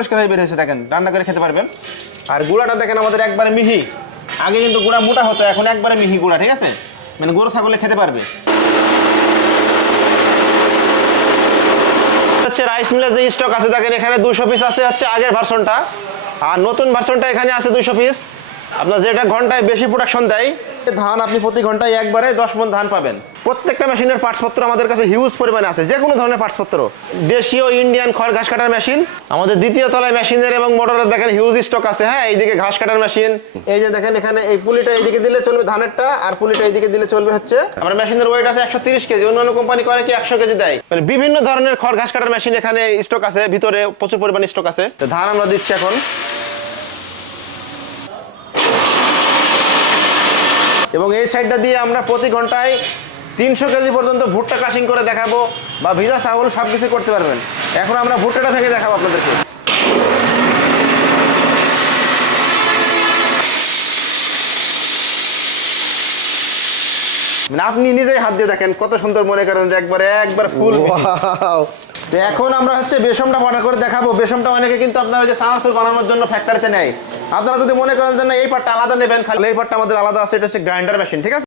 পরিষ্কার হয়ে বের হয়েছে, দেখেন রান্না করে খেতে পারবেন। আর গুঁড়াটা দেখেন আমাদের একবারে মিহি, আগে কিন্তু গুঁড়া মোটা হতো, এখন একবারে মিহি গুঁড়া, ঠিক আছে, মানে গরু ছাগলে খেতে পারবে। হচ্ছে রাইস মিলের যে স্টক আছে দেখেন এখানে 200 পিস আছে হচ্ছে আগের ভার্সনটা, আর নতুন ভার্সনটা এখানে আছে 200 পিস। আপনার যেটা ঘন্টায় বেশি প্রোডাকশন দেয় ধান, আপনি প্রতি ঘন্টায় একবারে 10 মণ ধান পাবেন। প্রত্যেকটা মেশিনের পার্টসপত্র আমাদের কাছে হিউজ পরিমাণে আছে, যে কোনো ধরনের পার্টসপত্র, দেশীয় ইন্ডিয়ান খড় ঘাস কাটার মেশিন আমাদের দ্বিতীয় তলায় মেশিনের এবং মোটরের দেখেন হিউজ স্টক আছে। হ্যাঁ, এইদিকে ঘাস কাটার মেশিন, এই যে দেখেন এখানে এই পুলিটা এইদিকে দিলে চলবে ধানেরটা, আর পুলিটা এইদিকে দিলে চলবে হচ্ছে আমার মেশিনের ওয়েট আছে 130 কেজি, অন্যান্য কোম্পানি করে কি 100 কেজি দেয়। মানে বিভিন্ন ধরনের খড় ঘাস কাটার মেশিন এখানে স্টক আছে, ভিতরে প্রচুর পরিমাণে স্টক আছে। তো ধান আমরা দিচ্ছি এখন, এবং এই সাইডটা দিয়ে আমরা প্রতি ঘন্টায় 300 কেজি পর্যন্ত ভুট্টা ক্রাশিং করে দেখাবো, বা ভিজা চাউল সব কিছু করতে পারবেন। এখন আমরা ভুট্টাটা ভেঙে দেখাবো আপনাদেরকে। মানে আপনি নিজেই হাত দিয়ে দেখেন কত সুন্দর, মনে করেন যে একবার ফুল। তো এখন আমরা হচ্ছে বেসমটা অর্ডার করে দেখাবো। বেসমটা অনেকে কিন্তু আপনারা যে চানাচুর বানানোর জন্য ফ্যাক্টরিতে নেয়, আপনারা যদি মনে করেন যে না এই পার্টটা আলাদা নেবেন, খালি এই পার্টটা আমাদের আলাদা আছে, এটা হচ্ছে গ্রাইন্ডার মেশিন, ঠিক আছে।